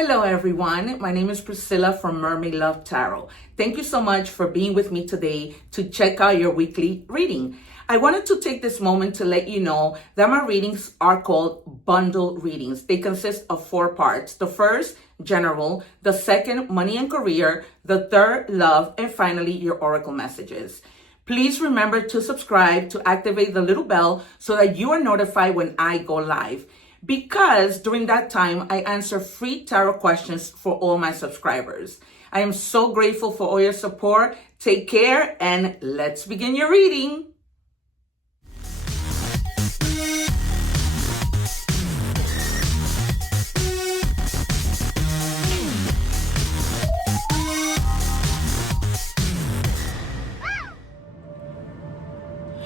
Hello everyone, my name is Priscilla from Mermaid Love Tarot. Thank you so much for being with me today to check out your weekly reading. I wanted to take this moment to let you know that my readings are called bundle readings. They consist of 4 parts. The first, general. The second, money and career. The third, love. And finally, your oracle messages. Please remember to subscribe, to activate the little bell so that you are notified when I go live. Because during that time, I answer free tarot questions for all my subscribers. I am so grateful for all your support. Take care and let's begin your reading.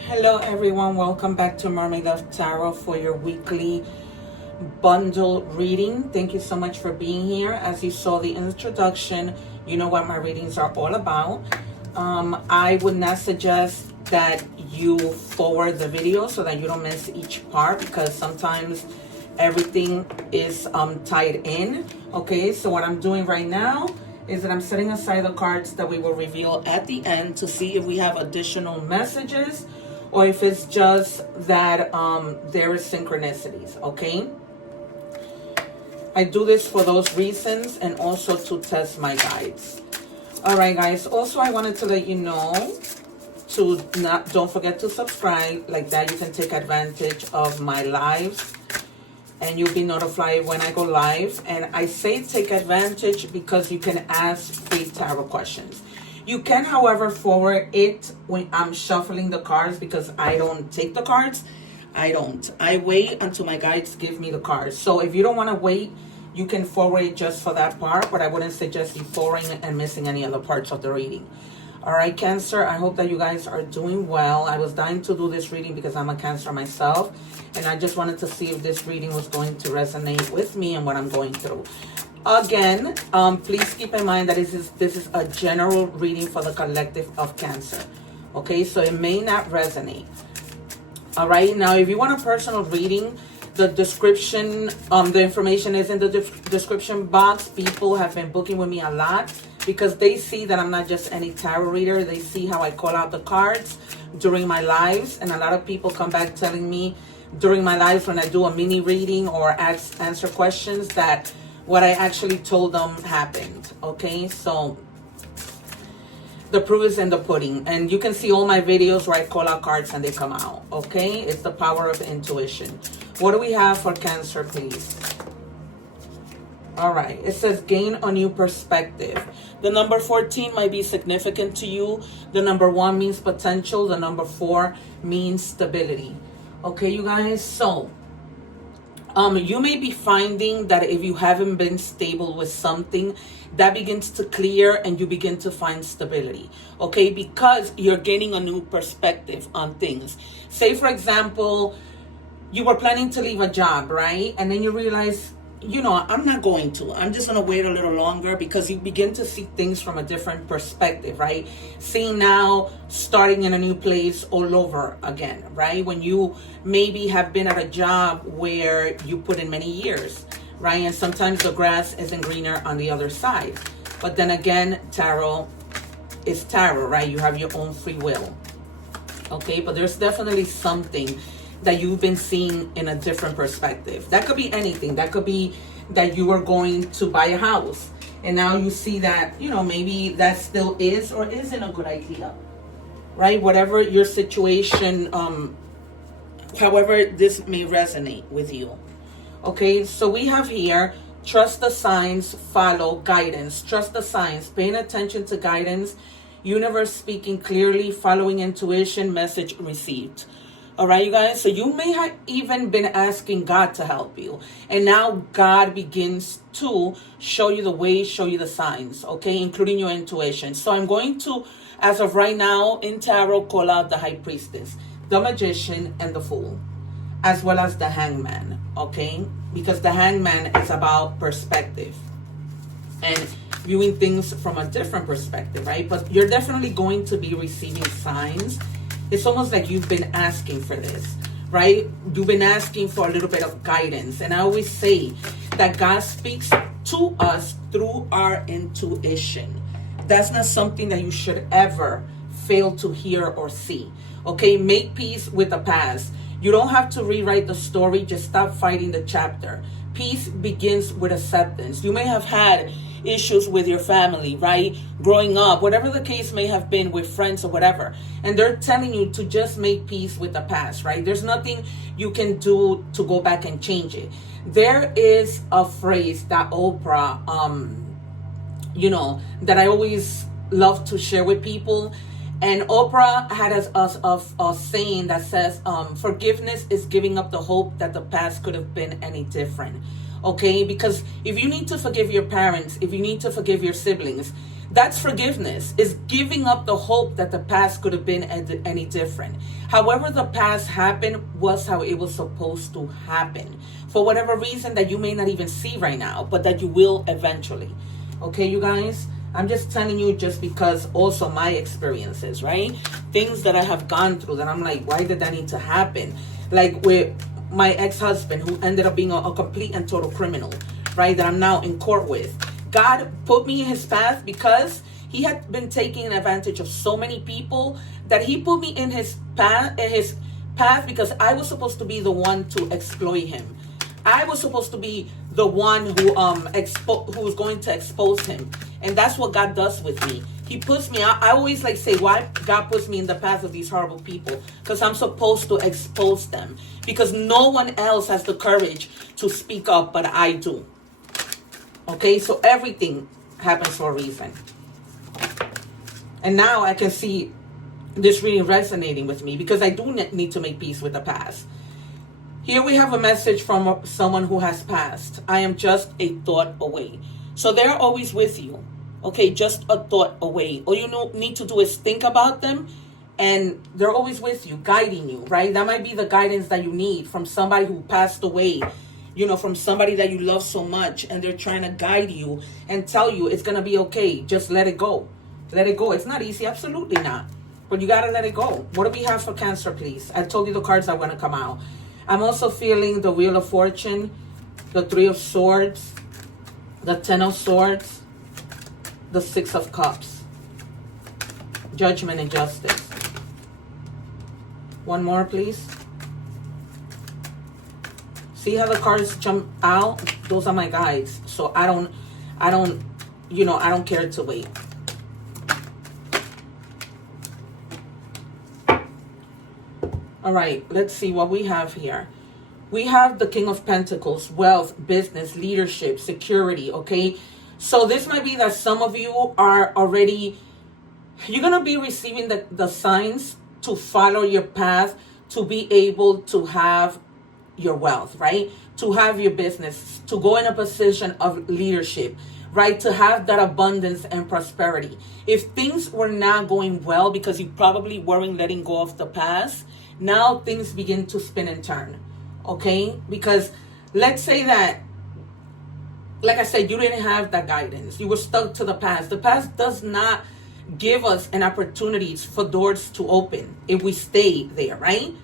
Hello everyone, welcome back to Mermaid Love Tarot for your weekly bundle reading. Thank you so much for being here. As you saw the introduction, you know what my readings are all about. I would not suggest that you forward the video so that you don't miss each part, because sometimes everything is tied in. Okay, so what I'm doing right now is that I'm setting aside the cards that we will reveal at the end to see if we have additional messages or if it's just that there is synchronicities. Okay, I do this for those reasons and also to test my guides. All right, guys. Also, I wanted to let you know to don't forget to subscribe. Like that, you can take advantage of my lives and you'll be notified when I go live. And I say take advantage because you can ask free tarot questions. You can, however, forward it when I'm shuffling the cards, because I don't take the cards. I wait until my guides give me the cards. So if you don't want to wait, you can forward it just for that part, but I wouldn't suggest you forwarding and missing any other parts of the reading. All right, Cancer, I hope that you guys are doing well. I was dying to do this reading because I'm a Cancer myself, and I just wanted to see if this reading was going to resonate with me and what I'm going through. Again, please keep in mind that this is a general reading for the collective of Cancer. Okay, so it may not resonate. All right, now if you want a personal reading, the description, the information is in the description box. People have been booking with me a lot because they see that I'm not just any tarot reader. They see how I call out the cards during my lives, and a lot of people come back telling me during my lives when I do a mini reading or answer questions that what I actually told them happened. Okay, so the proof is in the pudding, and you can see all my videos where I call out cards and they come out. Okay, it's the power of intuition. What do we have for Cancer, please? All right, it says gain a new perspective. The number 14 might be significant to you. The number 1 means potential. The number 4 means stability. Okay, you guys, so you may be finding that if you haven't been stable with something, that begins to clear and you begin to find stability. Okay, because you're gaining a new perspective on things. Say, for example, you were planning to leave a job, right? And then you realize, I'm not going to. I'm just going to wait a little longer, because you begin to see things from a different perspective, right? Seeing now starting in a new place all over again, right? When you maybe have been at a job where you put in many years, right? And sometimes the grass isn't greener on the other side. But then again, tarot is tarot, right? You have your own free will. Okay, but there's definitely something that you've been seeing in a different perspective. That could be anything. That could be that you are going to buy a house, and now you see that, maybe that still is or isn't a good idea, right? Whatever your situation, however this may resonate with you. Okay, so we have here, trust the signs, follow guidance. Trust the signs, paying attention to guidance, universe speaking clearly, following intuition, message received. All right, you guys, so you may have even been asking God to help you, and now God begins to show you the way, show you the signs, okay, including your intuition. So I'm going to, as of right now, in tarot, call out the High Priestess, the Magician, and the Fool, as well as the Hangman, okay, because the Hangman is about perspective and viewing things from a different perspective, right? But you're definitely going to be receiving signs. It's almost like you've been asking for this, right? You've been asking for a little bit of guidance. And I always say that God speaks to us through our intuition. That's not something that you should ever fail to hear or see. Okay, make peace with the past. You don't have to rewrite the story, just stop fighting the chapter. Peace begins with acceptance. You may have had issues with your family, right? Growing up, whatever the case may have been with friends or whatever. And they're telling you to just make peace with the past, right? There's nothing you can do to go back and change it. There is a phrase that Oprah, that I always love to share with people. And Oprah had a saying that says, forgiveness is giving up the hope that the past could have been any different. Okay? Because if you need to forgive your parents, if you need to forgive your siblings, that's forgiveness. Is giving up the hope that the past could have been any different. However the past happened was how it was supposed to happen. For whatever reason that you may not even see right now, but that you will eventually. Okay, you guys? I'm just telling you just because also my experiences, right? Things that I have gone through that I'm like, why did that need to happen? Like with my ex-husband who ended up being a complete and total criminal, right? That I'm now in court with. God put me in his path because he had been taking advantage of so many people that he put me in his path because I was supposed to be the one to exploit him. I was supposed to be the one who was going to expose him. And that's what God does with me. He puts me out. I always say why God puts me in the path of these horrible people. Because I'm supposed to expose them. Because no one else has the courage to speak up, but I do. Okay, so everything happens for a reason. And now I can see this really resonating with me because I do need to make peace with the past. Here we have a message from someone who has passed. I am just a thought away. So they're always with you. Okay, just a thought away. All you need to do is think about them and they're always with you, guiding you, right? That might be the guidance that you need from somebody who passed away, from somebody that you love so much, and they're trying to guide you and tell you it's going to be okay. Just let it go. Let it go. It's not easy. Absolutely not. But you got to let it go. What do we have for Cancer, please? I told you the cards are going to come out. I'm also feeling the Wheel of Fortune, the Three of Swords, the Ten of Swords, the Six of Cups, Judgment and Justice. One more, please. See how the cards jump out? Those are my guides. So I don't care to wait. All right, let's see what we have here. We have the King of Pentacles, wealth, business, leadership, security, okay? So this might be that some of you are already, you're going to be receiving the signs to follow your path, to be able to have your wealth, right? To have your business, to go in a position of leadership, right? To have that abundance and prosperity. If things were not going well because you probably weren't letting go of the past, now things begin to spin and turn, okay? Because let's say that, like I said, you didn't have that guidance. You were stuck to the past. The past does not give us an opportunity for doors to open if we stay there, right?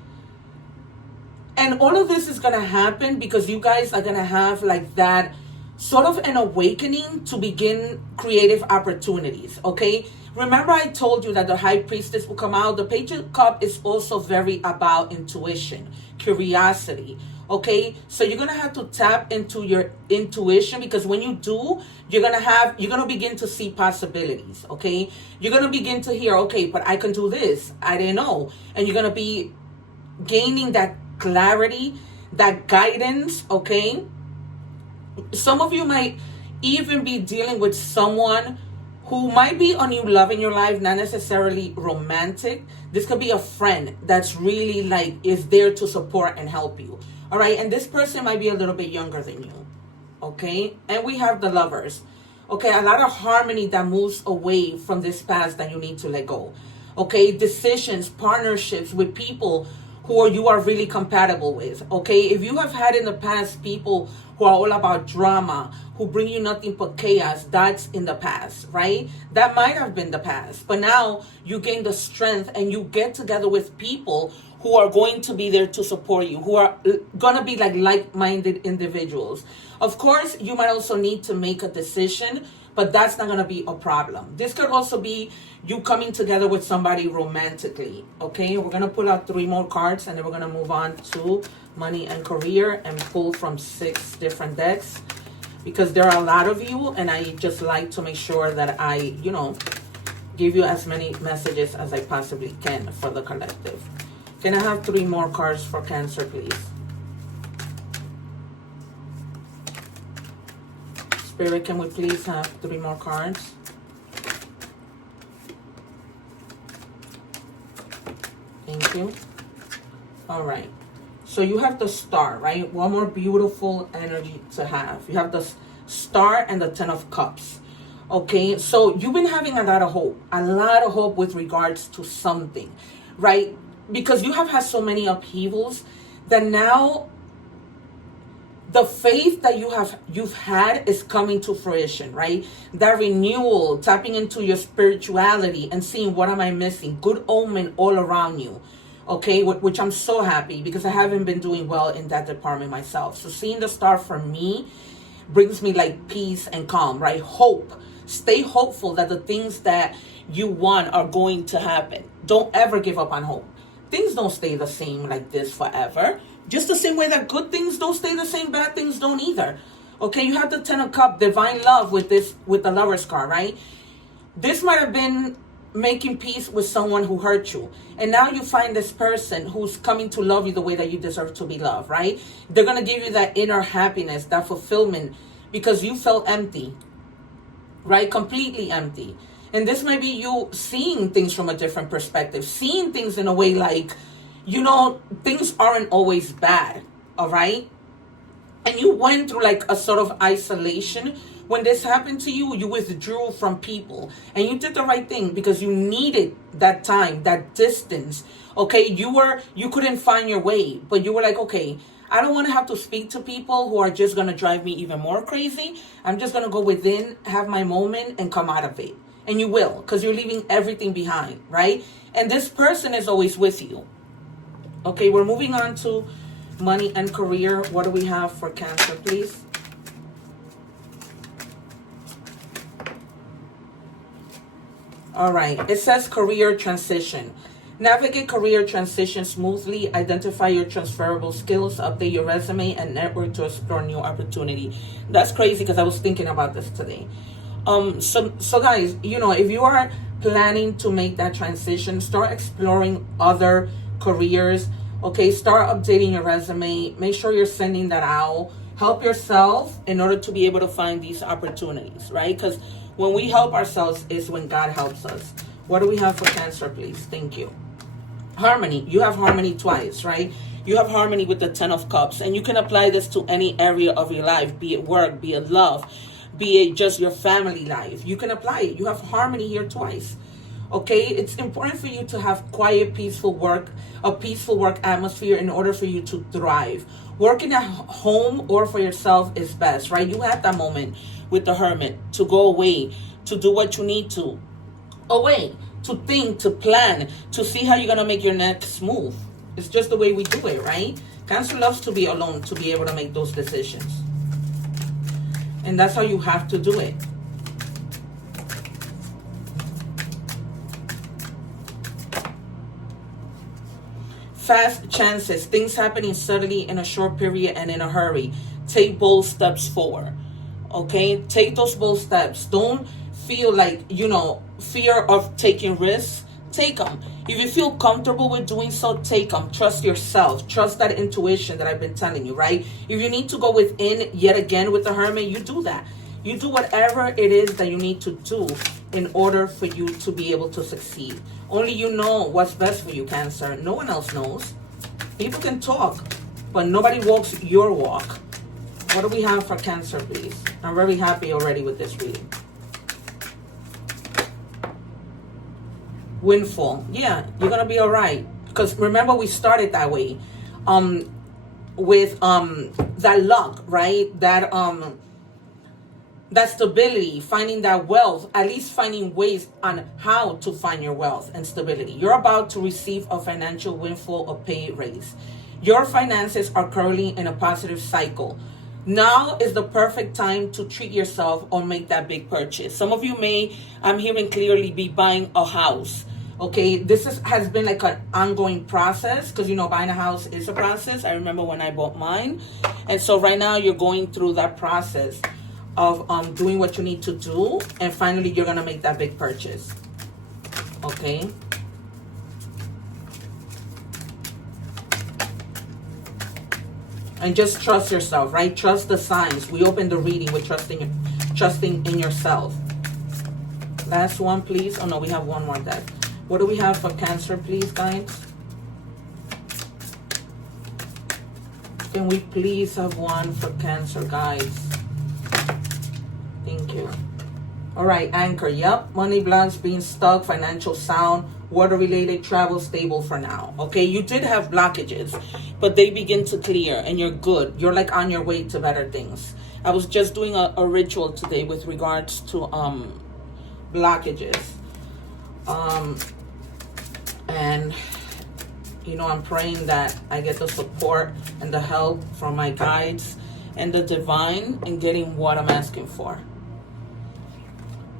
And all of this is going to happen because you guys are going to have that sort of an awakening to begin creative opportunities, okay? Remember I told you that the High Priestess will come out. The Page of Cups is also very about intuition, curiosity, okay? So you're going to have to tap into your intuition because when you do, you're going to begin to see possibilities, okay? You're going to begin to hear, okay, but I can do this. I didn't know. And you're going to be gaining that clarity, that guidance, okay? Some of you might even be dealing with someone who might be a new love in your life, not necessarily romantic. This could be a friend that's really is there to support and help you. All right. And this person might be a little bit younger than you. Okay. And we have the Lovers. Okay. A lot of harmony that moves away from this past that you need to let go. Okay. Decisions, partnerships with people who you are really compatible with. Okay. If you have had in the past people who are all about drama, who bring you nothing but chaos, that's in the past, right? That might have been the past. But now you gain the strength and you get together with people who are going to be there to support you, who are going to be like-minded individuals. Of course, you might also need to make a decision, but that's not going to be a problem. This could also be you coming together with somebody romantically, okay? We're going to pull out 3 more cards, and then we're going to move on to money and career and pull from 6 different decks, because there are a lot of you, and I just like to make sure that I, give you as many messages as I possibly can for the collective. Can I have 3 more cards for Cancer, please? Spirit, can we please have 3 more cards? Thank you. All right. So you have the Star, right? One more beautiful energy to have. You have the Star and the 10 of Cups. Okay, so you've been having a lot of hope with regards to something, right? Because you have had so many upheavals that now the faith that you've had is coming to fruition, right? That renewal, tapping into your spirituality and seeing what am I missing? Good omen all around you, okay? Which I'm so happy, because I haven't been doing well in that department myself. So seeing the Star for me brings me like peace and calm, right? Hope. Stay hopeful that the things that you want are going to happen. Don't ever give up on hope. Things don't stay the same like this forever. Just the same way that good things don't stay the same, bad things don't either. Okay, you have the 10 of Cups, divine love with the Lover's card, right? This might have been making peace with someone who hurt you. And now you find this person who's coming to love you the way that you deserve to be loved, right? They're going to give you that inner happiness, that fulfillment, because you felt empty. Right? Completely empty. And this might be you seeing things from a different perspective, seeing things in a way like, things aren't always bad. All right. And you went through like a sort of isolation. When this happened to you, you withdrew from people, and you did the right thing because you needed that time, that distance. Okay. You couldn't find your way, but you were like, okay, I don't want to have to speak to people who are just going to drive me even more crazy. I'm just going to go within, have my moment, and come out of it. And you will, because you're leaving everything behind, right? And this person is always with you. Okay, we're moving on to money and career. What do we have for Cancer, please? All right, it says career transition. Navigate career transition smoothly, identify your transferable skills, update your resume, and network to explore new opportunity. That's crazy, because I was thinking about this today. So guys, if you are planning to make that transition, start exploring other careers. Okay, start updating your resume. Make sure you're sending that out. Help yourself in order to be able to find these opportunities, right? Because when we help ourselves is when God helps us. What do we have for Cancer, please? Thank you. Harmony. You have harmony twice, right? You have harmony with the 10 of Cups, and you can apply this to any area of your life, be it work, be it love, be it just your family life. You can apply it. You have harmony here twice. Okay, it's important for you to have quiet, peaceful work, a peaceful work atmosphere in order for you to thrive. Working at home or for yourself is best, right? You have that moment with the Hermit to go away, to do what you need to. Away. To think, to plan, to see how you're going to make your next move. It's just the way we do it, right? Cancer loves to be alone to be able to make those decisions. And that's how you have to do it. Fast chances, things happening suddenly in a short period and in a hurry. Take bold steps forward. Okay? Take those bold steps. Don't feel like, fear of taking risks. Take them. If you feel comfortable with doing so, take them. Trust yourself. Trust that intuition that I've been telling you, right? If you need to go within yet again with the Hermit, you do that. You do whatever it is that you need to do in order for you to be able to succeed. Only you know what's best for you, Cancer. No one else knows. People can talk, but nobody walks your walk. What do we have for Cancer, please? I'm very happy already with this reading. Windfall. Yeah, you're gonna be all right, because remember we started that way, with that luck, right? That stability, finding that wealth, at least finding ways on how to find your wealth and stability. You're about to receive a financial windfall or pay raise. Your finances are currently in a positive cycle. Now is the perfect time to treat yourself or make that big purchase. Some of you may, I'm hearing clearly, be buying a house. Okay, this has been like an ongoing process, because, you know, buying a house is a process. I remember when I bought mine. And so right now you're going through that process of doing what you need to do. And finally, you're going to make that big purchase. Okay. And just trust yourself, right? Trust the signs. We open the reading with trusting in yourself. Last one, please. Oh, no, we have one more deck. What do we have for Cancer, please, guys? Can we please have one for Cancer, guys? Thank you. All right, Anchor. Yep. Money blocks, being stuck, financial sound, water-related, travel stable for now. Okay, you did have blockages, but they begin to clear and you're good. You're like on your way to better things. I was just doing a ritual today with regards to blockages. And you know, I'm praying that I get the support and the help from my guides and the divine in getting what I'm asking for.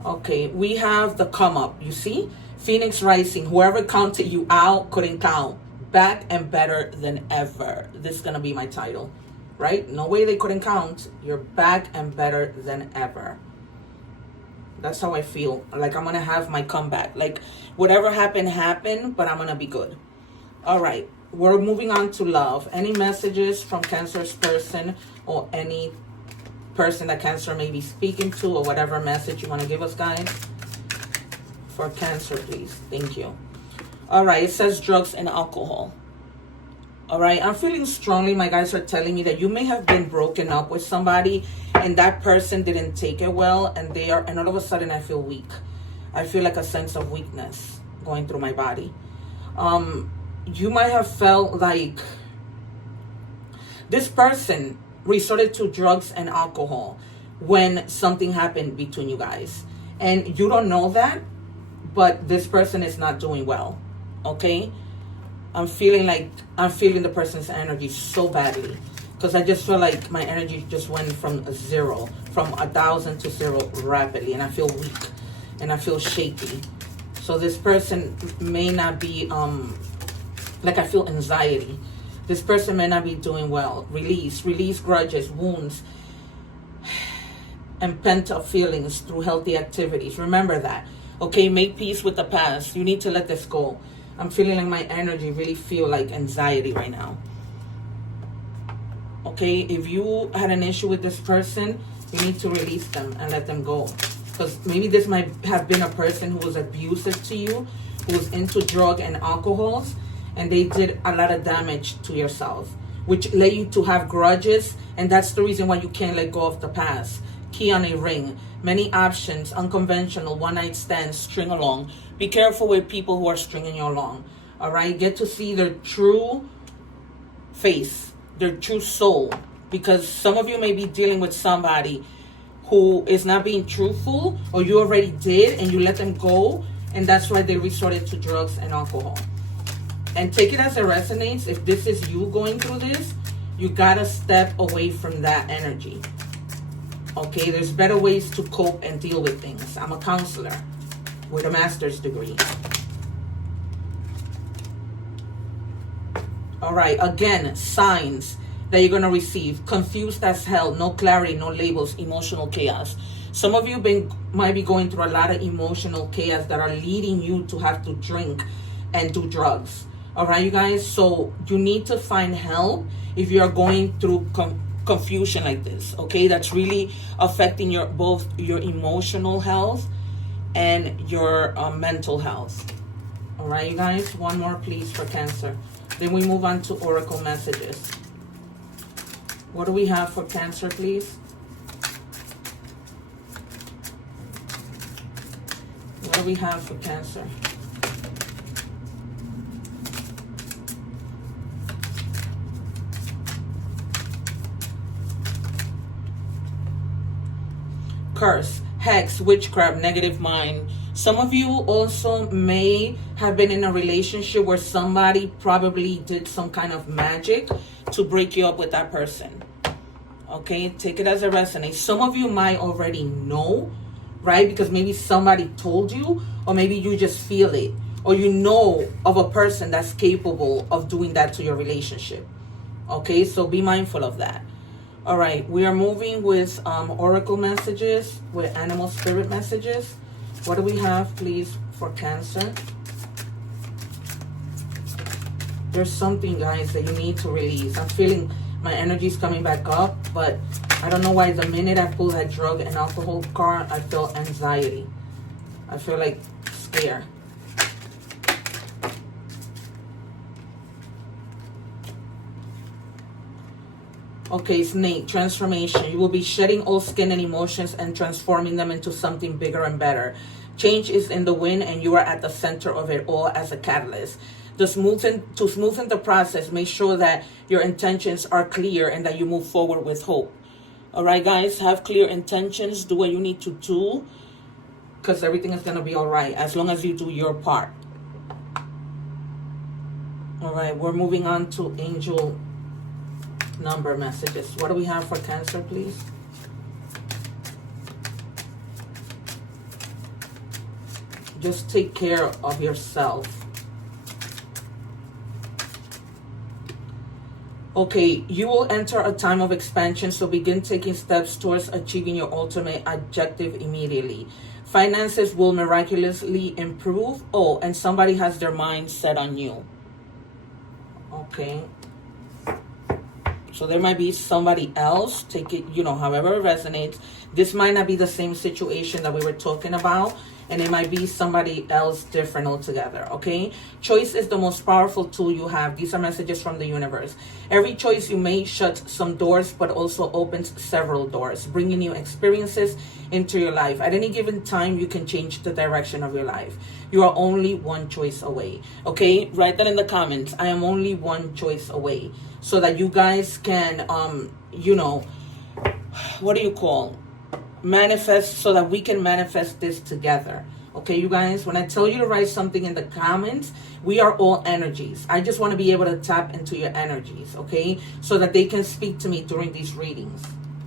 Okay, we have the come up, you see? Phoenix rising, whoever counted you out couldn't count. Back and better than ever. This is going to be my title, right? No way they couldn't count. You're back and better than ever. That's how I feel. Like I'm going to have my comeback. Like whatever happened, but I'm going to be good. All right, we're moving on to love. Any messages from Cancer's person or any person that Cancer may be speaking to, or whatever message you want to give us, guys? For Cancer, please. Thank you. All right, it says drugs and alcohol. All right, I'm feeling strongly. My guys are telling me that you may have been broken up with somebody and that person didn't take it well, and all of a sudden I feel weak. I feel like a sense of weakness going through my body. You might have felt like this person resorted to drugs and alcohol when something happened between you guys, and you don't know that, but this person is not doing well. Okay, I'm feeling the person's energy so badly, because I just feel like my energy just went from 1,000 to 0 rapidly, and I feel weak and I feel shaky. So this person may not be like, I feel anxiety. This person may not be doing well. Release grudges, wounds, and pent-up feelings through healthy activities. Remember that. Okay, make peace with the past. You need to let this go. I'm feeling like my energy really feel like anxiety right now. Okay, if you had an issue with this person, you need to release them and let them go. Because maybe this might have been a person who was abusive to you, who was into drug and alcohols, and they did a lot of damage to yourself, which led you to have grudges, and that's the reason why you can't let go of the past. Key on a ring, many options, unconventional, one-night stands, string along. Be careful with people who are stringing you along, all right? Get to see their true face, their true soul, because some of you may be dealing with somebody who is not being truthful, or you already did and you let them go, and that's why they resorted to drugs and alcohol. And take it as it resonates. If this is you going through this, you gotta step away from that energy. Okay, there's better ways to cope and deal with things. I'm a counselor with a master's degree. All right, again, signs that you're gonna receive. Confused as hell, no clarity, no labels, emotional chaos. Some of you might be going through a lot of emotional chaos that are leading you to have to drink and do drugs. All right, you guys, so you need to find help if you're going through confusion like this, okay? That's really affecting both your emotional health and your mental health. All right, you guys, one more please for Cancer. Then we move on to oracle messages. What do we have for Cancer, please? What do we have for Cancer? Curse, hex, witchcraft, negative mind. Some of you also may have been in a relationship where somebody probably did some kind of magic to break you up with that person. Okay, take it as it resonates. Some of you might already know, right? Because maybe somebody told you, or maybe you just feel it, or you know of a person that's capable of doing that to your relationship. Okay, so be mindful of that. All right, we are moving with oracle messages, with animal spirit messages. What do we have, please, for Cancer? There's something, guys, that you need to release. I'm feeling my energy is coming back up, but I don't know why the minute I pull that drug and alcohol card, I feel anxiety. I feel like scare. Okay, Snake, transformation. You will be shedding old skin and emotions and transforming them into something bigger and better. Change is in the wind and you are at the center of it all as a catalyst. To smoothen the process, make sure that your intentions are clear and that you move forward with hope. All right, guys, have clear intentions. Do what you need to do, because everything is going to be all right as long as you do your part. All right, we're moving on to angel number messages. What do we have for Cancer, please? Just take care of yourself. Okay, you will enter a time of expansion, so begin taking steps towards achieving your ultimate objective immediately. Finances will miraculously improve. Oh, and somebody has their mind set on you. Okay. So there might be somebody else. Take it, however it resonates. This might not be the same situation that we were talking about. And it might be somebody else different altogether, okay? Choice is the most powerful tool you have. These are messages from the universe. Every choice you make shuts some doors, but also opens several doors, bringing new experiences into your life. At any given time, you can change the direction of your life. You are only one choice away, okay? Write that in the comments. I am only one choice away. So that you guys can, manifest, so that we can manifest this together. Okay, you guys, when I tell you to write something in the comments, we are all energies. I just want to be able to tap into your energies, okay, so that they can speak to me during these readings.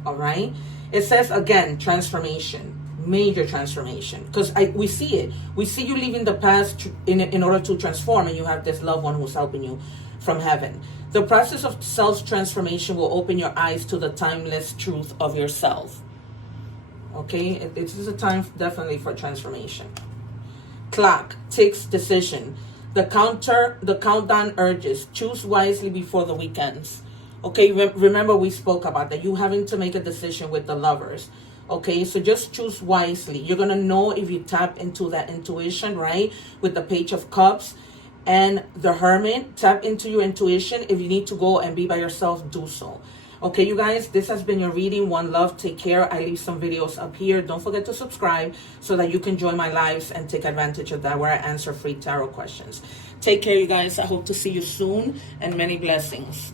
All right, it says again, transformation, major transformation, because we see it. We see you leaving the past in order to transform, and you have this loved one who's helping you from heaven. The process of self-transformation will open your eyes to the timeless truth of yourself. Okay, it is a time definitely for transformation. Clock takes decision. The countdown urges. Choose wisely before the weekends. Okay, remember we spoke about that. You having to make a decision with the lovers. Okay, so just choose wisely. You're going to know if you tap into that intuition, right? With the Page of Cups and the Hermit. Tap into your intuition. If you need to go and be by yourself, do so. Okay, you guys, this has been your reading. One love. Take care. I leave some videos up here. Don't forget to subscribe so that you can join my lives and take advantage of that, where I answer free tarot questions. Take care, you guys. I hope to see you soon, and many blessings.